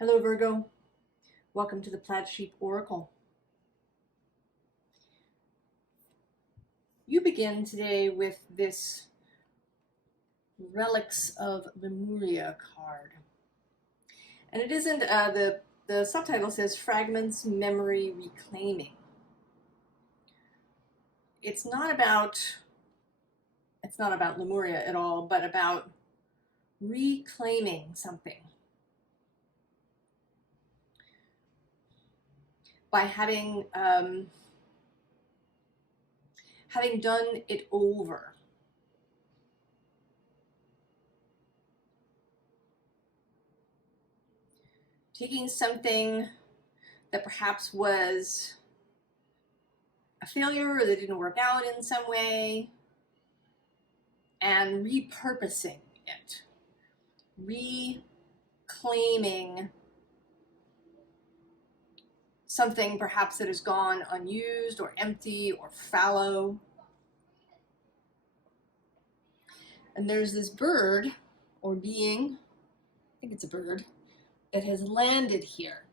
Hello Virgo, welcome to the Plaid Sheep Oracle. You begin today with this Relics of Lemuria card. And it isn't, the subtitle says Fragments Memory Reclaiming. It's not about Lemuria at all, but about reclaiming something. By having done it over. Taking something that perhaps was a failure or that didn't work out in some way and repurposing it, reclaiming something perhaps that has gone unused or empty or fallow. And there's this bird or being, I think it's a bird, that has landed here.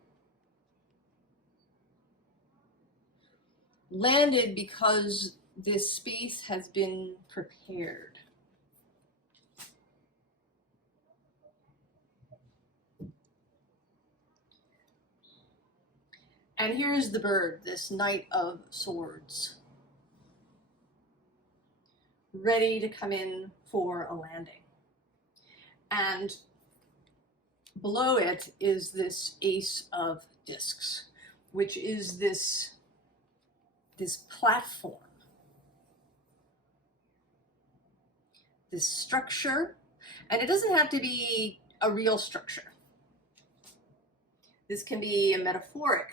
Landed because this space has been prepared. And here's the bird, this Knight of Swords, ready to come in for a landing. And below it is this Ace of Discs, which is this platform, this structure, and it doesn't have to be a real structure. This can be a metaphoric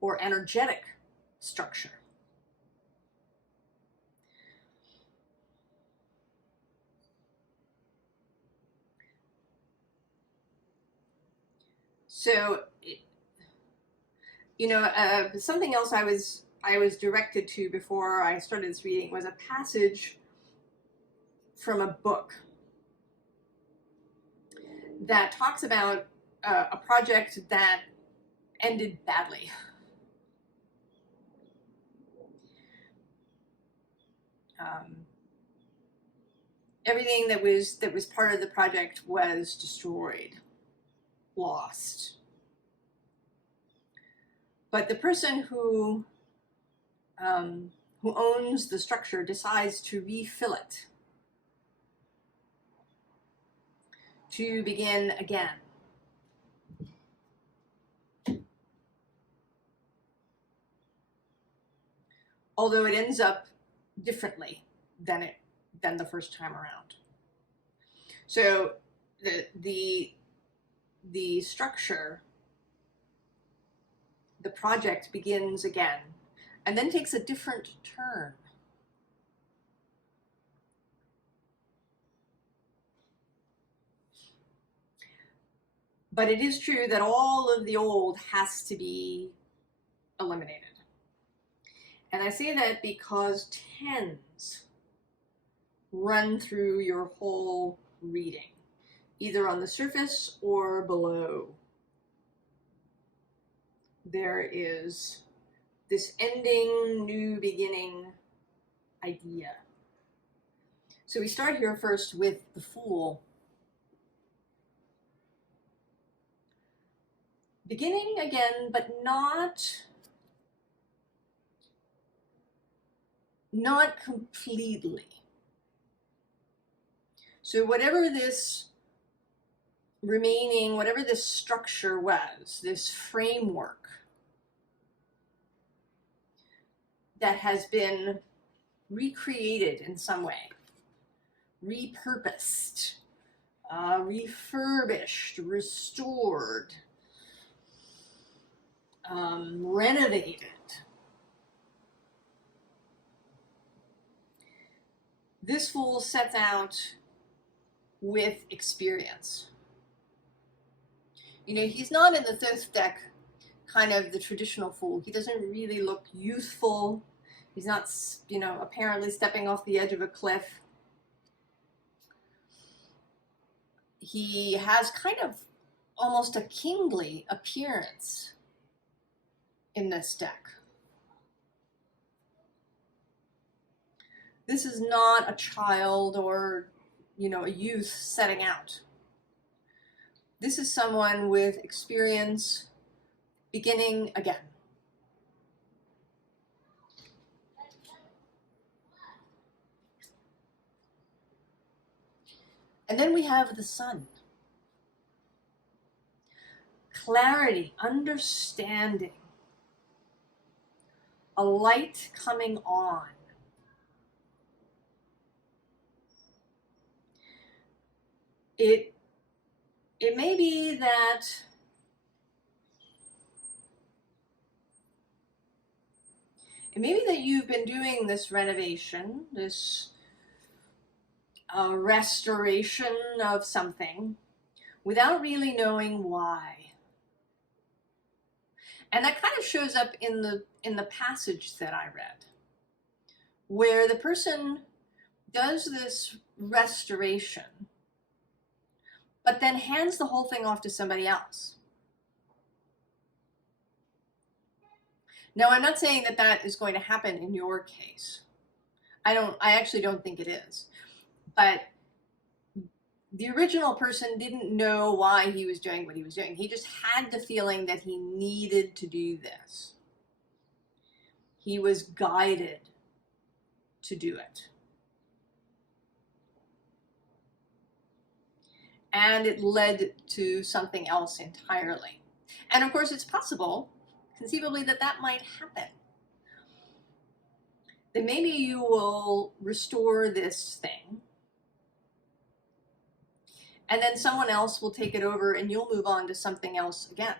or energetic structure. So, something else I was directed to before I started this reading was a passage from a book that talks about a project that ended badly. Everything that was part of the project was destroyed, lost. But the person who owns the structure decides to refill it, to begin again. Although it ends up differently than the first time around. So the structure, the project begins again and then takes a different turn. But it is true that all of the old has to be eliminated. And I say that because tens run through your whole reading, either on the surface or below. There is this ending, new beginning idea. So we start here first with the Fool. Beginning again, but not completely. So whatever this structure was, this framework that has been recreated in some way, repurposed, refurbished, restored, renovated. This Fool sets out with experience. He's not in the Thoth deck kind of the traditional Fool. He doesn't really look youthful. He's not, apparently stepping off the edge of a cliff. He has kind of almost a kingly appearance in this deck. This is not a child or, a youth setting out. This is someone with experience beginning again. And then we have the sun. Clarity, understanding, a light coming on. It may be that you've been doing this renovation, this restoration of something without really knowing why. And that kind of shows up in the passage that I read, where the person does this restoration, but then hands the whole thing off to somebody else. Now, I'm not saying that is going to happen in your case. I actually don't think it is. But the original person didn't know why he was doing what he was doing. He just had the feeling that he needed to do this. He was guided to do it. And it led to something else entirely. And of course, it's possible, conceivably, that might happen. That maybe you will restore this thing, and then someone else will take it over and you'll move on to something else again.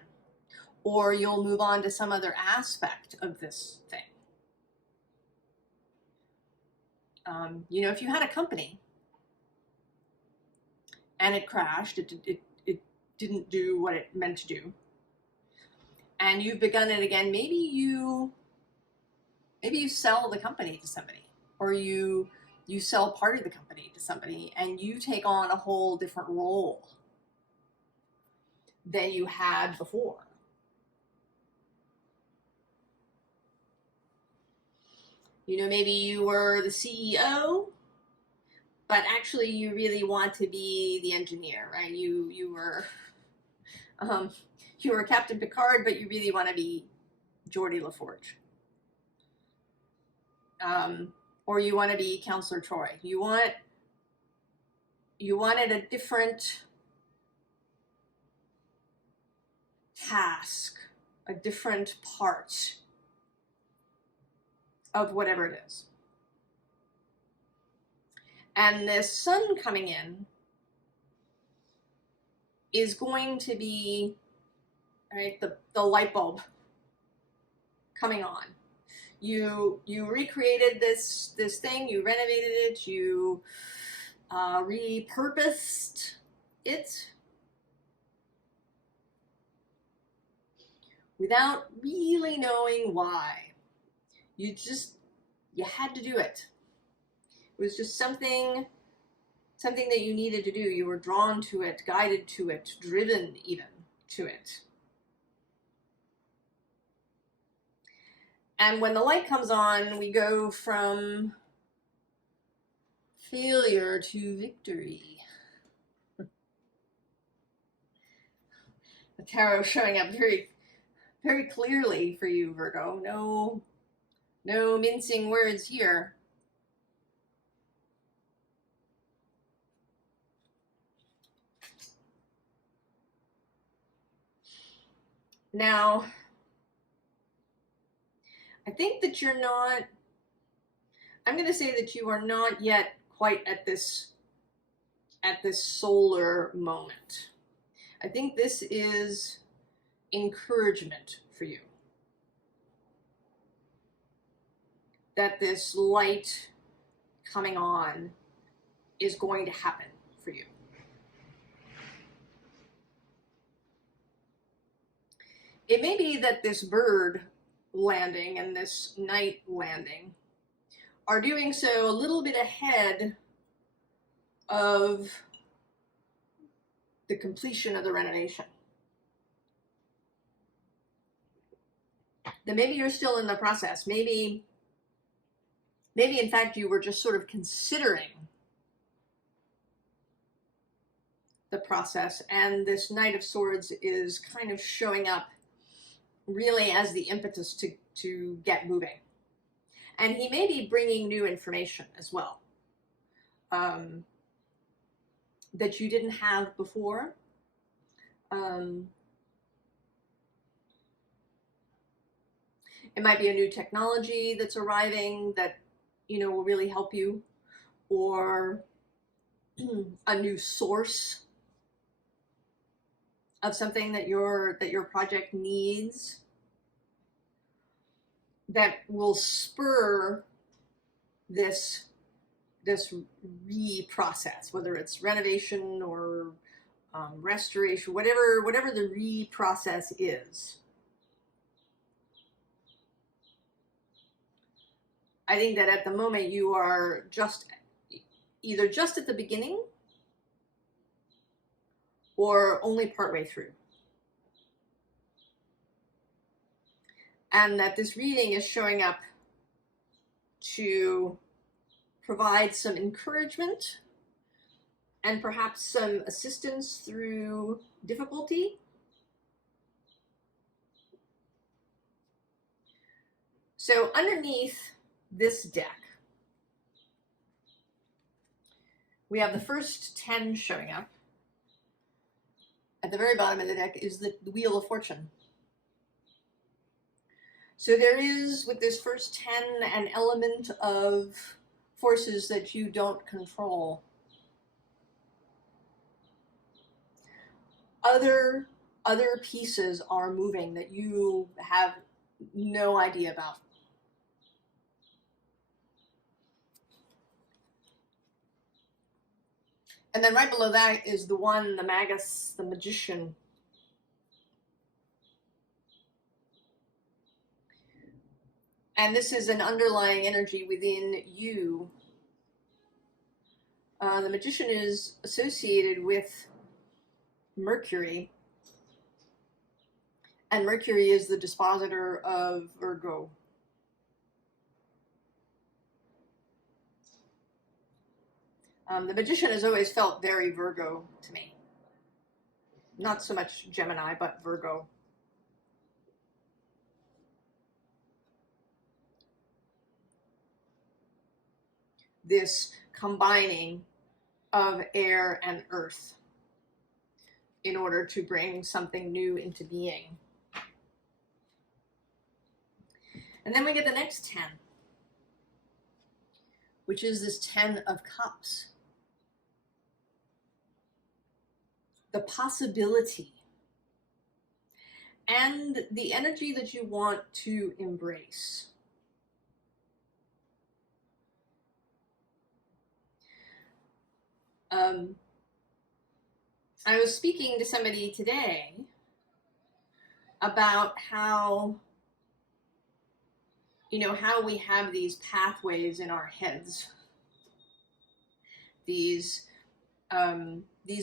Or you'll move on to some other aspect of this thing. If you had a company and it crashed, it didn't do what it meant to do, and you've begun it again, maybe you sell the company to somebody, or you sell part of the company to somebody, and you take on a whole different role than you had before. Maybe you were the CEO, but actually you really want to be the engineer, right? You were Captain Picard, but you really want to be Geordie LaForge. Or you want to be Counselor Troy. You wanted a different task, a different part of whatever it is. And this sun coming in is going to be, right, the light bulb coming on. You recreated this thing, you renovated it, you repurposed it without really knowing why. You had to do it. It was just something that you needed to do. You were drawn to it, guided to it, driven even to it. And when the light comes on, we go from failure to victory. The tarot showing up very, very clearly for you, Virgo. No mincing words here. Now, I think that I'm going to say that you are not yet quite at this solar moment. I think this is encouragement for you. That this light coming on is going to happen for you. It may be that this bird landing and this night landing are doing so a little bit ahead of the completion of the renovation. then maybe you're still in the process. Maybe in fact you were just sort of considering the process, and this Knight of Swords is kind of showing up really as the impetus to get moving. And he may be bringing new information as well, that you didn't have before. It might be a new technology that's arriving that, you know, will really help you, or a new source of something that your project needs, that will spur this reprocess, whether it's renovation or restoration, whatever the reprocess is. I think that at the moment you are either just at the beginning or only partway through. And that this reading is showing up to provide some encouragement and perhaps some assistance through difficulty. So underneath this deck, we have the first 10 showing up. At the very bottom of the deck is the Wheel of Fortune. So there is, with this first 10, an element of forces that you don't control. Other pieces are moving that you have no idea about. And then right below that is the one, the Magus, the Magician. And this is an underlying energy within you. The Magician is associated with Mercury. And Mercury is the dispositor of Virgo. The Magician has always felt very Virgo to me. Not so much Gemini, but Virgo. This combining of air and earth in order to bring something new into being. And then we get the next 10, which is this 10 of Cups. The possibility and the energy that you want to embrace. I was speaking to somebody today about how, you know, how we have these pathways in our heads, these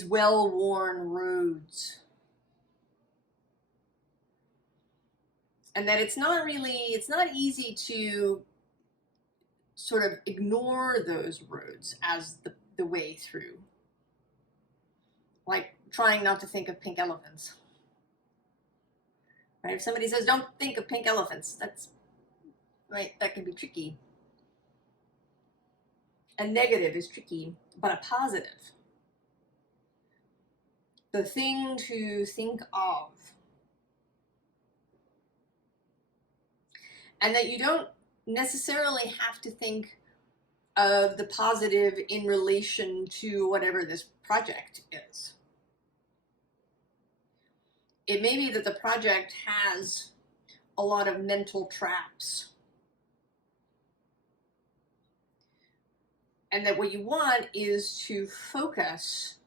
well-worn roads, and that it's not easy to sort of ignore those roads as the way through. Like trying not to think of pink elephants. Right? If somebody says, don't think of pink elephants, that's right, that can be tricky. A negative is tricky, but a positive, the thing to think of. And that you don't necessarily have to think of the positive in relation to whatever this project is. It may be that the project has a lot of mental traps. And that what you want is to focus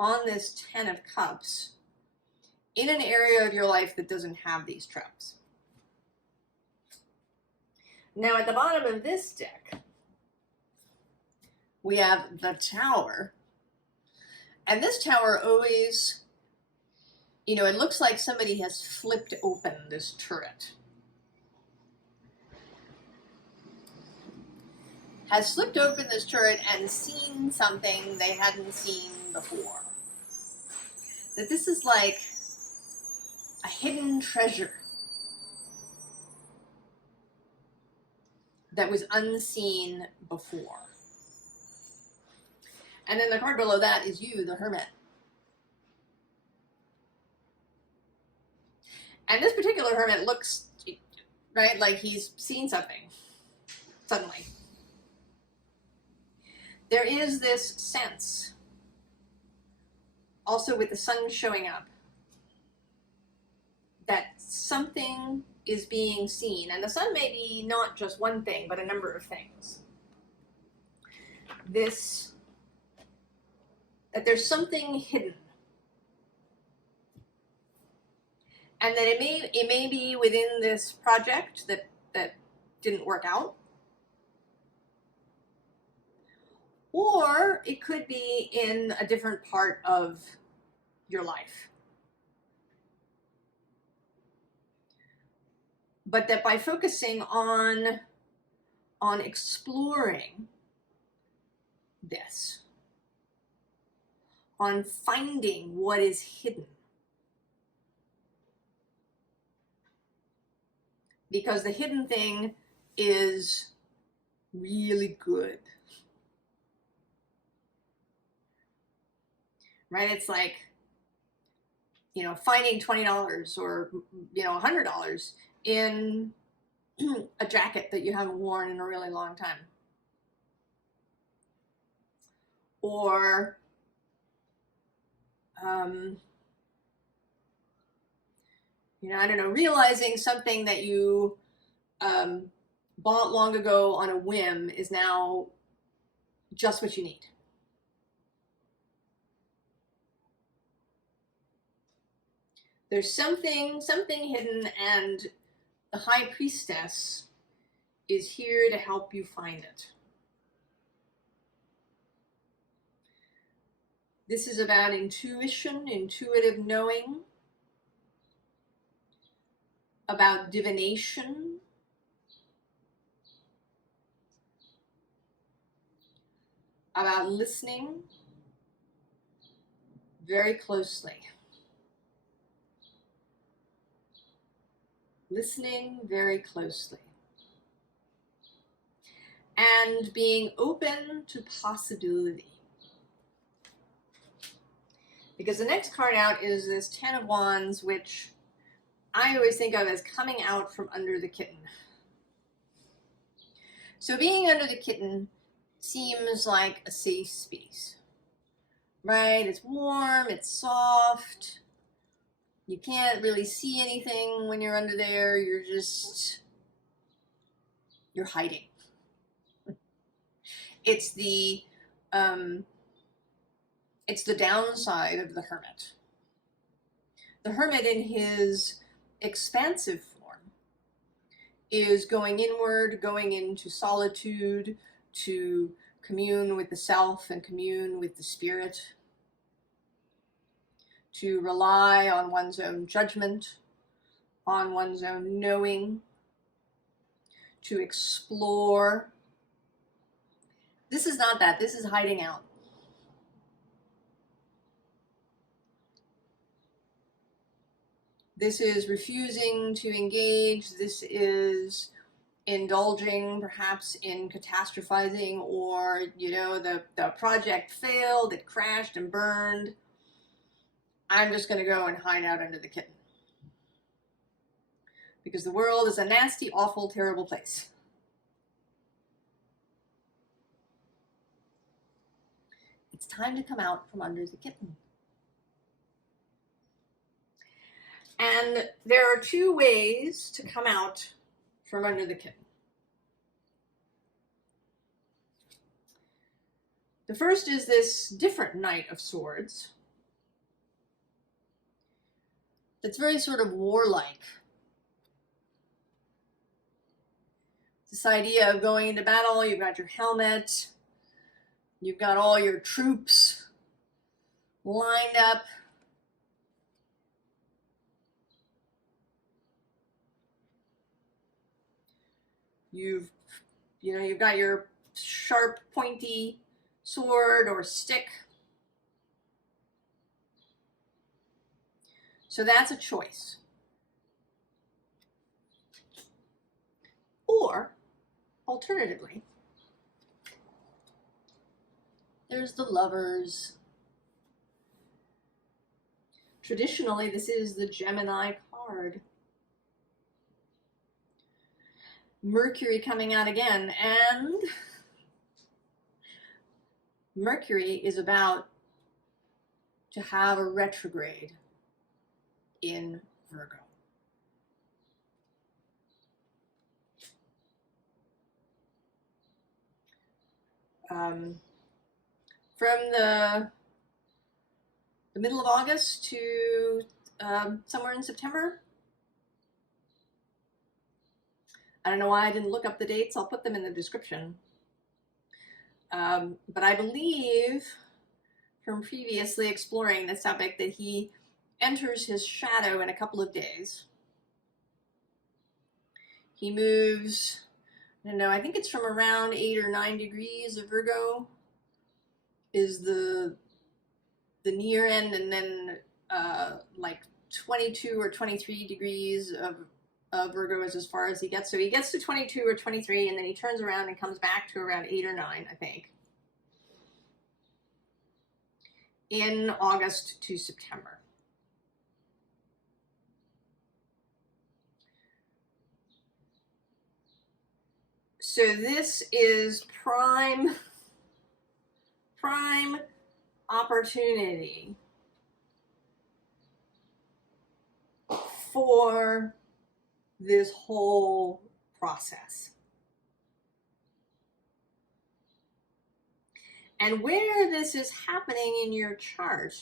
on this 10 of Cups in an area of your life that doesn't have these traps. Now at the bottom of this deck, we have the Tower. And this Tower always, you know, it looks like somebody has flipped open this turret. has flipped open this chart and seen something they hadn't seen before. That this is like a hidden treasure that was unseen before. And then the card below that is you, the Hermit. And this particular Hermit looks, right, like he's seen something suddenly. There is this sense, also with the sun showing up, that something is being seen. And the sun may be not just one thing, but a number of things. That there's something hidden. And that it may be within this project that didn't work out. Or it could be in a different part of your life. But that by focusing on exploring this, on finding what is hidden, because the hidden thing is really good. Right? It's like, finding $20 or, $100 in a jacket that you haven't worn in a really long time. Or, I don't know, realizing something that you bought long ago on a whim is now just what you need. There's something hidden, and the High Priestess is here to help you find it. This is about intuition, intuitive knowing, about divination, about listening very closely. Listening very closely. And being open to possibility. Because the next card out is this Ten of Wands, which I always think of as coming out from under the kitten. So being under the kitten seems like a safe space, right? It's warm, it's soft. You can't really see anything when you're under there. You're hiding. It's the downside of the Hermit. The Hermit in his expansive form is going inward, going into solitude to commune with the self and commune with the spirit, to rely on one's own judgment, on one's own knowing, to explore. This is not that. This is hiding out. This is refusing to engage. This is indulging perhaps in catastrophizing, or, the project failed, it crashed and burned. I'm just going to go and hide out under the kitten. Because the world is a nasty, awful, terrible place. It's time to come out from under the kitten. And there are two ways to come out from under the kitten. The first is this different Knight of Swords. That's very sort of warlike. This idea of going into battle, you've got your helmet, you've got all your troops lined up. You've got your sharp, pointy sword or stick. So that's a choice. Or, alternatively, there's the Lovers. Traditionally, this is the Gemini card. Mercury coming out again, and Mercury is about to have a retrograde in Virgo. From the middle of August to somewhere in September. I don't know why I didn't look up the dates. I'll put them in the description. But I believe from previously exploring this topic that he enters his shadow in a couple of days. He moves, I don't know, I think it's from around 8 or 9 degrees of Virgo is the near end, and then like 22 or 23 degrees of Virgo is as far as he gets. So he gets to 22 or 23, and then he turns around and comes back to around 8 or 9, I think, in August to September. So this is prime opportunity for this whole process. And where this is happening in your chart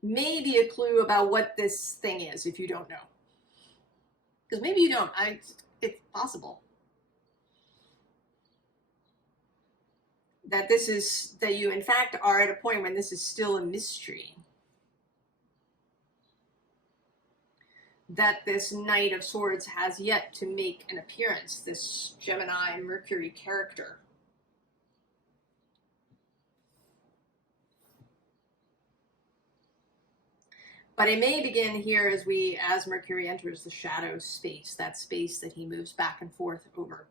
may be a clue about what this thing is if you don't know. Because maybe you don't. It's possible that that you in fact are at a point when this is still a mystery. That this Knight of Swords has yet to make an appearance, this Gemini Mercury character. But it may begin here as Mercury enters the shadow space, that space that he moves back and forth over.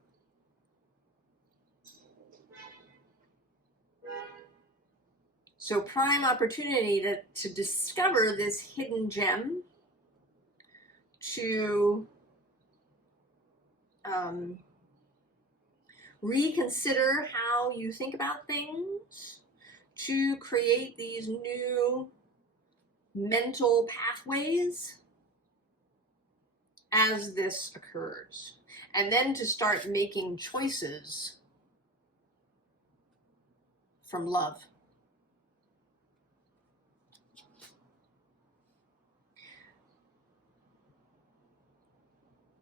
So prime opportunity to discover this hidden gem, to reconsider how you think about things, to create these new mental pathways as this occurs, and then to start making choices from love.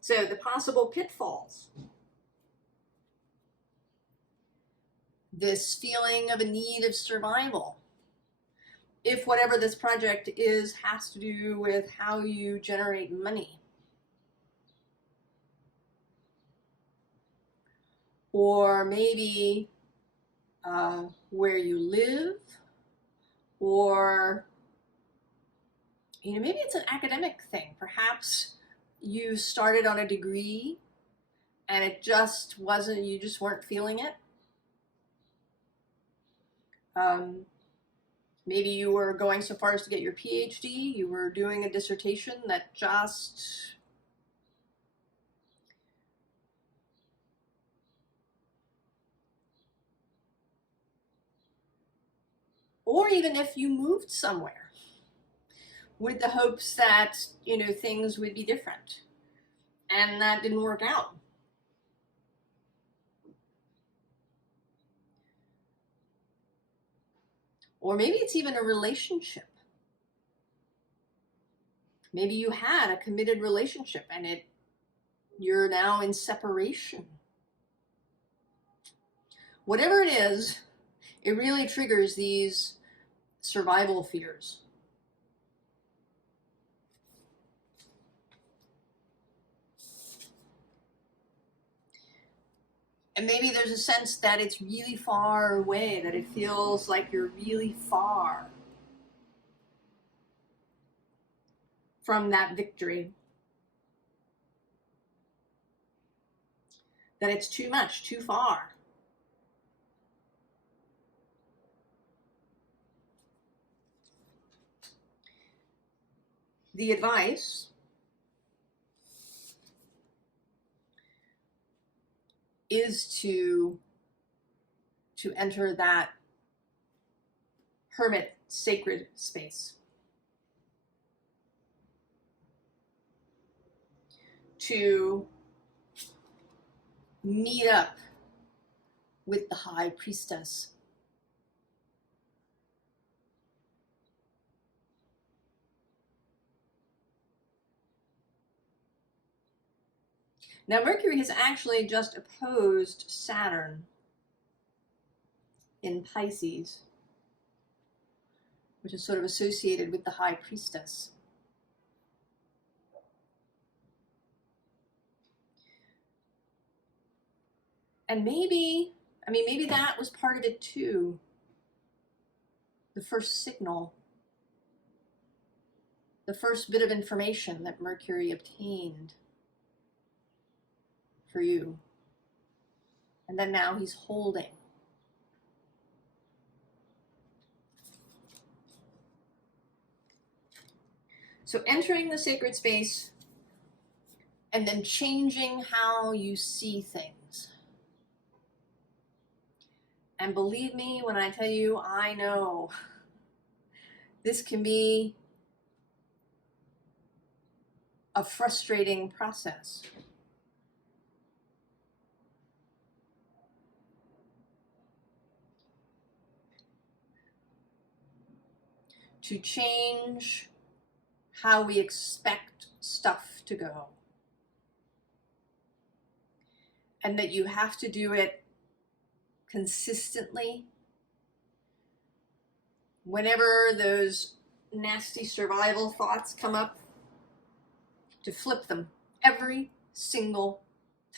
So the possible pitfalls. This feeling of a need of survival. If whatever this project is has to do with how you generate money. Or maybe where you live, or maybe it's an academic thing. Perhaps you started on a degree and it just wasn't, you just weren't feeling it. Maybe you were going so far as to get your PhD, you were doing a dissertation that just or even if you moved somewhere with the hopes that, things would be different and that didn't work out. Or maybe it's even a relationship. Maybe you had a committed relationship and you're now in separation. Whatever it is, it really triggers these survival fears. And maybe there's a sense that it's really far away, that it feels like you're really far from that victory. That it's too much, too far. The advice is to enter that hermit sacred space. To meet up with the high priestess. Now, Mercury has actually just opposed Saturn in Pisces, which is sort of associated with the high priestess. And maybe that was part of it too. The first signal, the first bit of information that Mercury obtained for you. And then now he's holding. So entering the sacred space and then changing how you see things. And believe me when I tell you, I know this can be a frustrating process. To change how we expect stuff to go. And that you have to do it consistently. Whenever those nasty survival thoughts come up, to flip them every single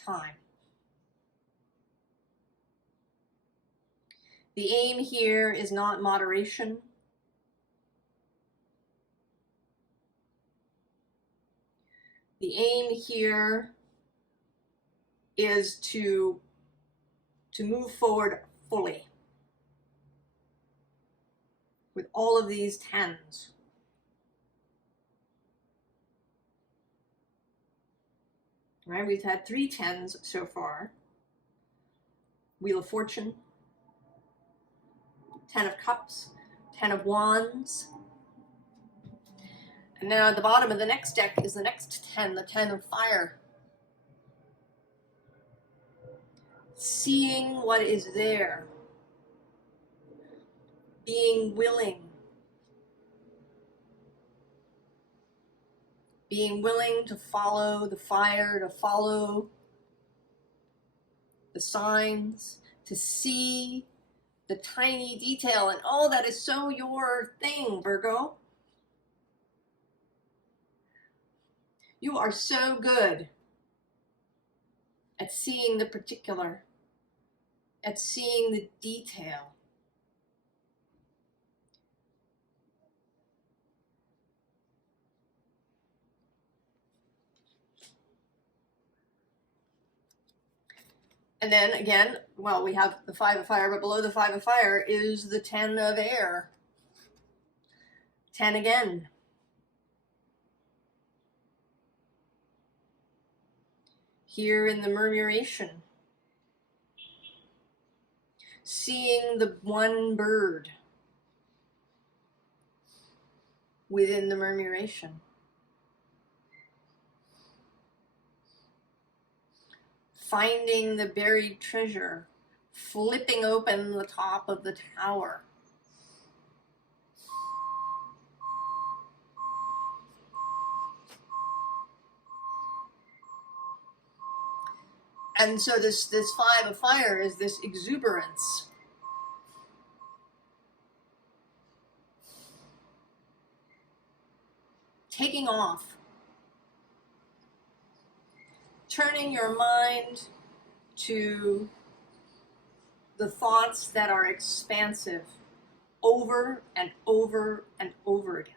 time. The aim here is not moderation. The aim here is to move forward fully with all of these tens. Right, we've had 3 tens so far. Wheel of Fortune, 10 of Cups, 10 of Wands. And now at the bottom of the next deck is the next 10, the 10 of Fire. Seeing what is there. Being willing. Being willing to follow the fire, to follow the signs, to see the tiny detail. And oh, that is so your thing, Virgo. You are so good at seeing the particular, at seeing the detail. And then again, well, we have the 5 of Fire, but below the 5 of Fire is the 10 of Air. 10 again. Here in the murmuration. Seeing the one bird within the murmuration. Finding the buried treasure, flipping open the top of the tower. And so this 5 of Fire is this exuberance. Taking off. Turning your mind to the thoughts that are expansive over and over and over again.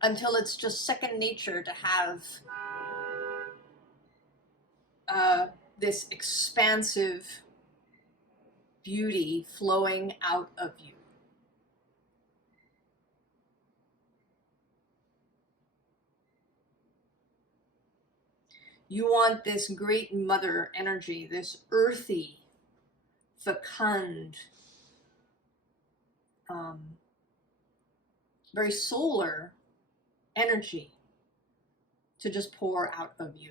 Until it's just second nature to have this expansive beauty flowing out of you. You want this great mother energy, this earthy, fecund, very solar energy to just pour out of you.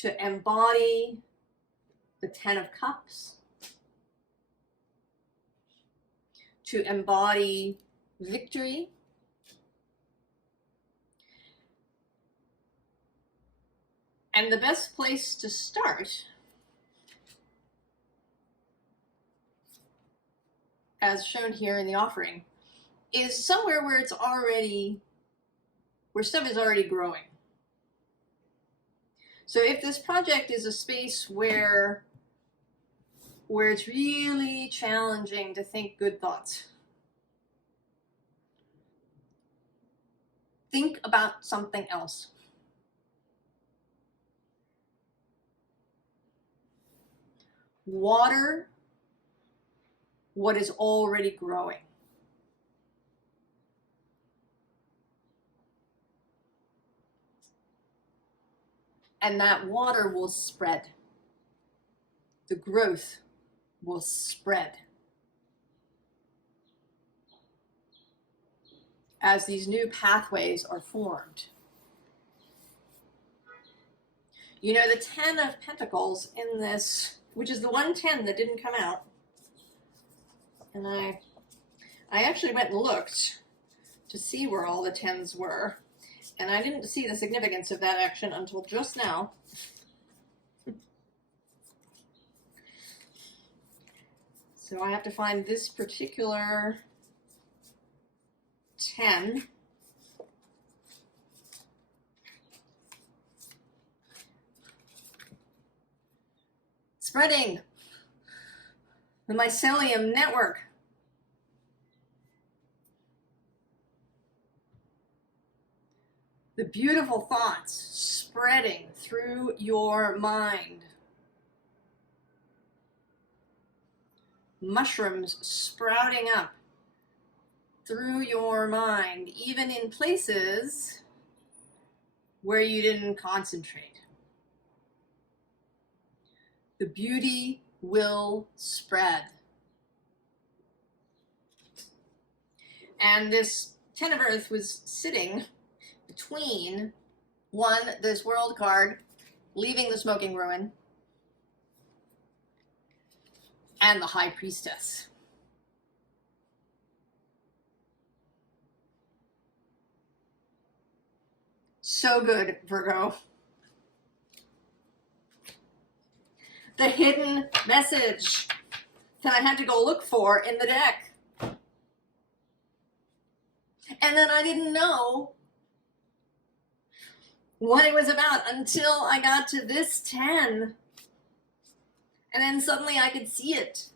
To embody the Ten of Cups, to embody victory, and the best place to start, as shown here in the offering, is somewhere where it's already, where stuff is already growing. So if this project is a space where it's really challenging to think good thoughts, think about something else. Water what is already growing. And that water will spread. The growth will spread. As these new pathways are formed. You know, the 10 of Pentacles in this, which is the 110 that didn't come out. And I actually went and looked to see where all the 10s were. And I didn't see the significance of that action until just now. So I have to find this particular 10. Spreading the mycelium network. The beautiful thoughts spreading through your mind. Mushrooms sprouting up through your mind, even in places where you didn't concentrate. The beauty will spread. And this Ten of Earth was sitting between, one, this World card, leaving the smoking ruin, and the High Priestess. So good, Virgo. The hidden message that I had to go look for in the deck. And then I didn't know what it was about until I got to this 10. And then suddenly I could see it.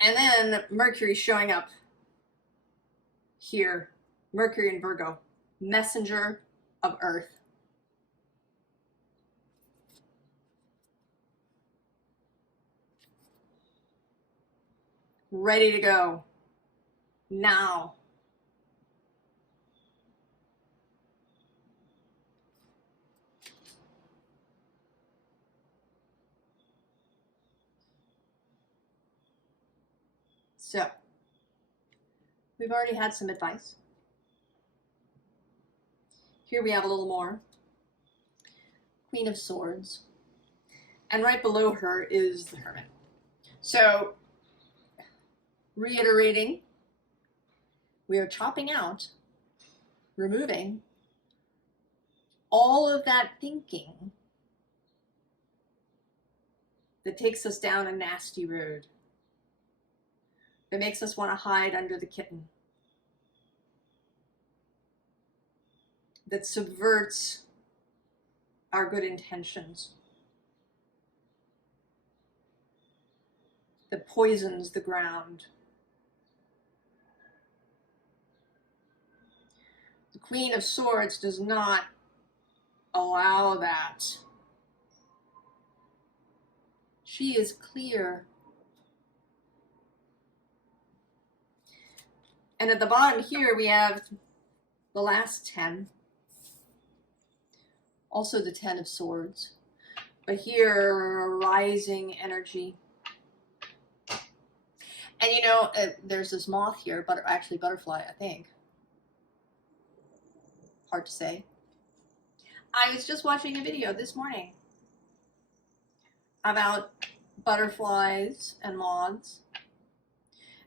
And then Mercury showing up here. Mercury in Virgo, messenger of Earth. Ready to go. Now. So, we've already had some advice. Here we have a little more. Queen of Swords. And right below her is the Hermit. So, reiterating, we are chopping out removing all of that thinking that takes us down a nasty road, that makes us want to hide under the kitten, that subverts our good intentions, that poisons the ground. The Queen of Swords does not allow that. She is clear. And at the bottom here, we have the last 10. Also the 10 of Swords. But here, rising energy. And you know, there's this moth here, but actually butterfly, I think. Hard to say. I was just watching a video this morning about butterflies and moths.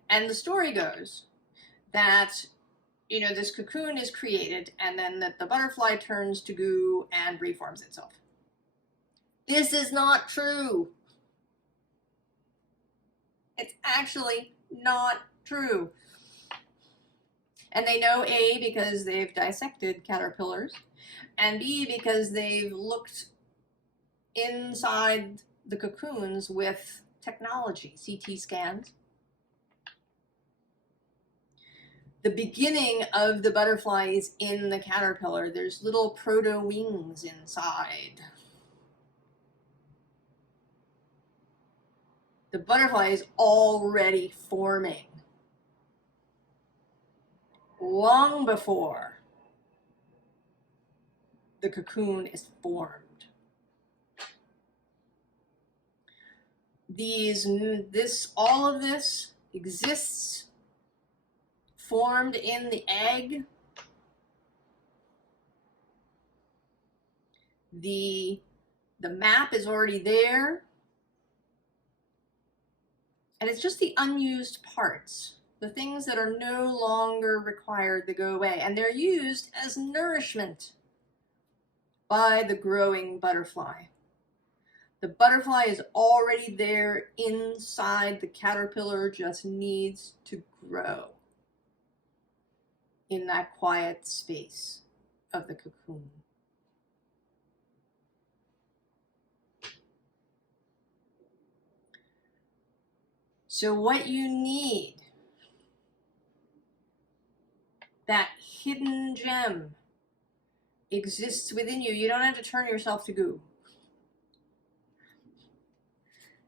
And the story goes that, you know, this cocoon is created and then that the butterfly turns to goo and reforms itself. This is not true. It's actually not true. And they know A, because they've dissected caterpillars, and B, because they've looked inside the cocoons with technology, CT scans. The beginning of the butterfly is in the caterpillar. There's little proto wings inside. The butterfly is already forming long before the cocoon is formed. All of this exists formed in the egg. The map is already there. And it's just the unused parts, the things that are no longer required that go away. And they're used as nourishment by the growing butterfly. The butterfly is already there inside the caterpillar, just needs to grow in that quiet space of the cocoon. So what you need, that hidden gem, exists within you. You don't have to turn yourself to goo.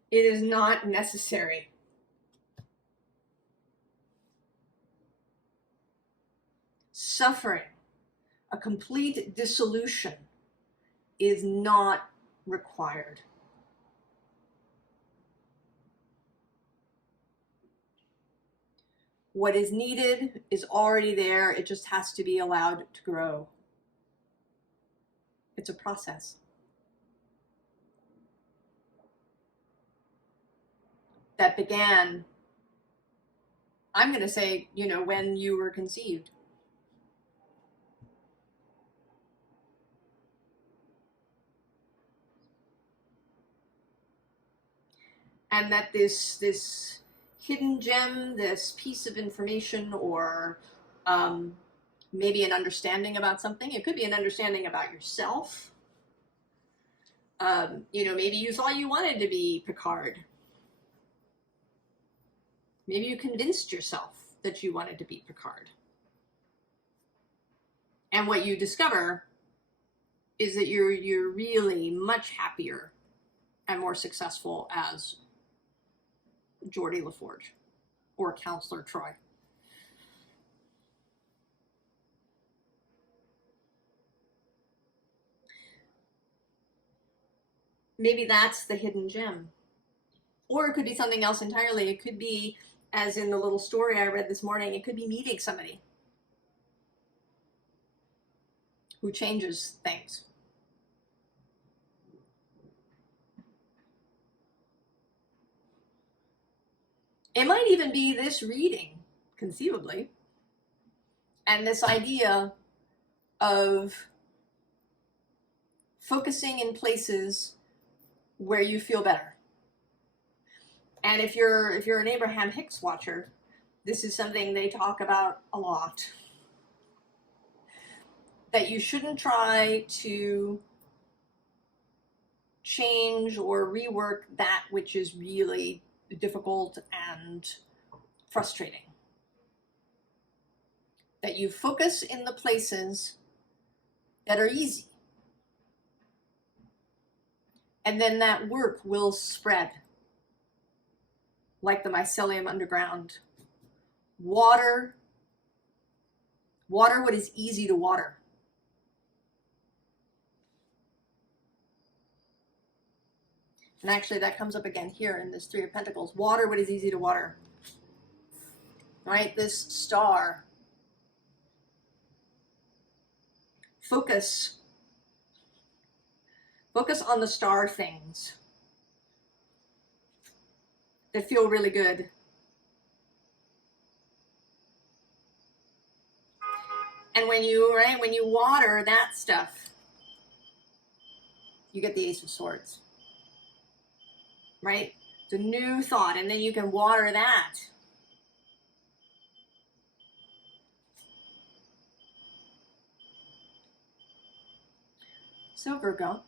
It is not necessary. Suffering, a complete dissolution, is not required. What is needed is already there. It just has to be allowed to grow. It's a process. That began, I'm going to say, you know, when you were conceived. And that this hidden gem, this piece of information, or maybe an understanding about something. It could be an understanding about yourself. You know, maybe you thought you wanted to be Picard. Maybe you convinced yourself that you wanted to be Picard. And what you discover is that you're really much happier and more successful as Geordie LaForge or Counselor Troy. Maybe that's the hidden gem. Or it could be something else entirely. It could be, as in the little story I read this morning, it could be meeting somebody who changes things. It might even be this reading, conceivably, and this idea of focusing in places where you feel better. And if you're an Abraham Hicks watcher, this is something they talk about a lot. That you shouldn't try to change or rework that which is really difficult and frustrating. That you focus in the places that are easy. And then that work will spread. Like the mycelium underground. Water what is easy to water. And actually that comes up again here in this Three of Pentacles. Water what is easy to water. Right? This star. Focus on the star things that feel really good. And when you water that stuff, you get the Ace of Swords. Right? It's a new thought, and then you can water that. So Virgo,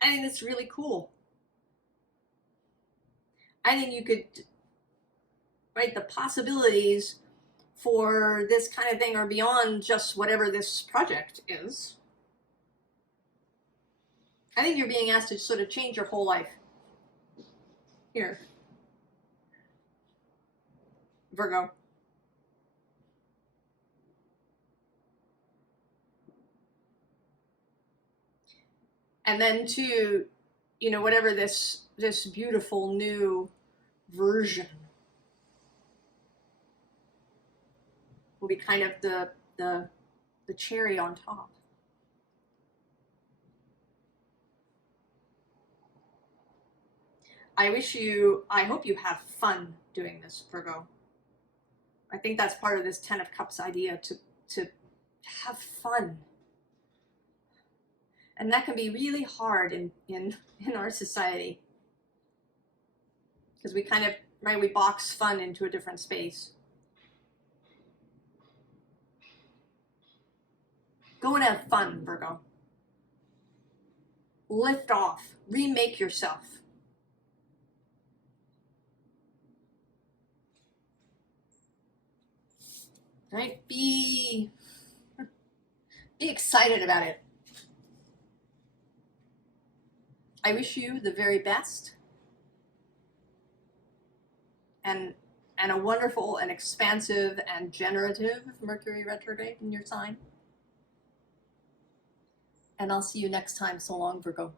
I think it's really cool. I think you could, right, the possibilities for this kind of thing are beyond just whatever this project is. I think you're being asked to sort of change your whole life. Here. Virgo. And then to, you know, whatever this beautiful new version will be kind of the cherry on top. I hope you have fun doing this, Virgo. I think that's part of this Ten of Cups idea, to have fun. And that can be really hard in our society. Because we kind of, right, we box fun into a different space. Go and have fun, Virgo. Lift off. Remake yourself. Right? Be excited about it. I wish you the very best. And a wonderful and expansive and generative Mercury retrograde in your sign. And I'll see you next time. So long, Virgo.